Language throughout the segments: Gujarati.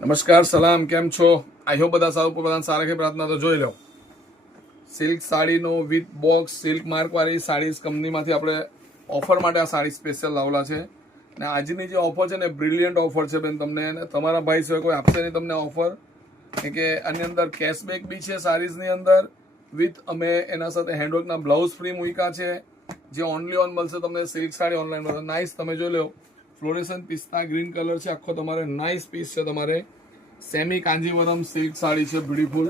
નમસ્કાર સલામ, કેમ છો? આઈ હોપ બધા સારું, બધા સારા કે પ્રાર્થના તો જોઈ લો. Silk સાડીનો with box silk માર્કવાળી saris કંપનીમાંથી આપણે ઓફર માટે આ સાડી સ્પેશિયલ લાવેલા છે. ને આજની જે ઓફર છે ને બ્રિલિયન્ટ ઓફર છે બેન, તમને તમારા ભાઈ સિવાય કોઈ આપશે નહીં તમને ઓફર. કે આની અંદર કેશબેક બી છે સાડીઝની અંદર, વિથ અમે એના સાથે હેન્ડવર્કના બ્લાઉઝ ફ્રી મૂક્યા છે, જે ઓનલી ઓન મળશે તમને સિલ્ક સાડી ઓનલાઈન મળશે. નાઇસ, તમે જોઈ લો. ફ્લોરેસન પિસ્તા ગ્રીન કલર છે આખો, તમારે નાઇસ પીસ છે. તમારે સેમી કાંજીવરમ સિલ્ક સાડી છે, બ્યુટીફુલ.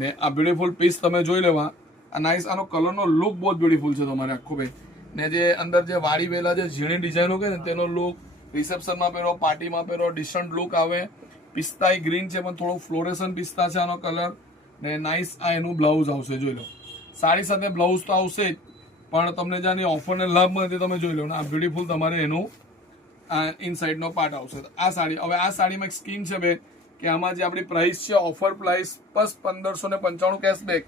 ને આ બ્યુટીફુલ પીસ તમે જોઈ લેવા. આ નાઇસ, આનો કલરનો લુક બહુ જ બ્યુટીફુલ છે તમારે આખો ભાઈ. ને જે અંદર જે વાડી વેલા જે ઝીણી ડિઝાઇનો કે ને તેનો લુક રિસેપ્શનમાં પહેરો, પાર્ટીમાં પહેરો, ડિસન્ટ લુક આવે. પિસ્તાઈ ગ્રીન છે પણ થોડું ફ્લોરેસન પિસ્તા છે આનો કલર. ને નાઇસ આ એનું બ્લાઉઝ આવશે, જોઈ લો. સાડી સાથે બ્લાઉઝ તો આવશે જ, પણ તમને જ્યાં ઓફરને લાભ મળે તમે જોઈ લો ને. આ બ્યુટીફુલ તમારે એનું ઇનસાઇડનો પાર્ટ આવશે. આ સાડી, હવે આ સાડીમાં એક સ્કીમ છે બે, કે આમાં જે આપણી પ્રાઇસ છે offer price plus 1595 cashback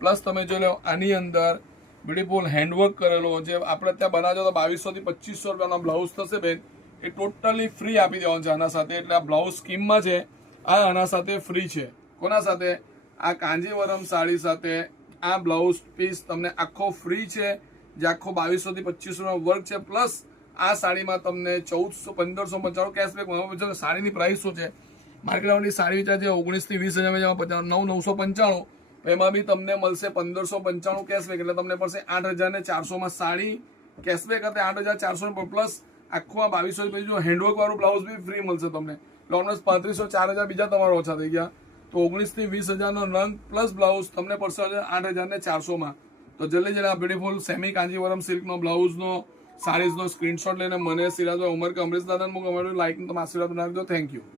plus તમે જોઈ લો આની અંદર બ્યુટીફુલ હેન્ડવર્ક કરેલો, જે આપણે ત્યાં બનાવજો તો 2200 થી 2500 રૂપિયાનો બ્લાઉઝ થશે બેન. એ ટોટલી ફ્રી આપી દેવાનું છે આના સાથે. એટલે આ બ્લાઉઝ સ્કીમમાં છે, આ આના સાથે ફ્રી છે. કોના સાથે? આ કાંજીવરમ સાડી સાથે આ બ્લાઉઝ પીસ તમને આખો ફ્રી છે, જે આખો 2200 થી 2500 નો વર્ક છે. પ્લસ આ સાડીમાં તમને 1595 કેશબેક. સાડીની પ્રાઇસ શું છે? માર્કેટની સાડી વેચાય છે 19 થી 20,000, 9,995. એમાં બી તમને મળશે 1595 કેશબેક. એટલે તમને પડશે 8,400 સાડી કેશબેક હતા, 8,400 પ્લસ આખું આ 2200 પછી હેન્ડવર્ક વાળું બ્લાઉઝ બી ફ્રી મળશે તમને. એટલે ઓલમોસ્ટ 3500, 4,000 બીજા તમારા ઓછા થઈ ગયા. તો 19 થી 20,000 નો રંગ પ્લસ બ્લાઉઝ તમને પડશે 8,400. તો જલ્દી આ બ્યુટીફુલ સેમી કાંજીવરમ સિલ્કનો બ્લાઉઝનો સાડીઝનો સ્ક્રીનશોટ લઈને મને સિરાજ ઉમર કે અમરીશ દાદાને મૂકો. લાઈક તમે આશીર્વાદ નાખજો. Thank you.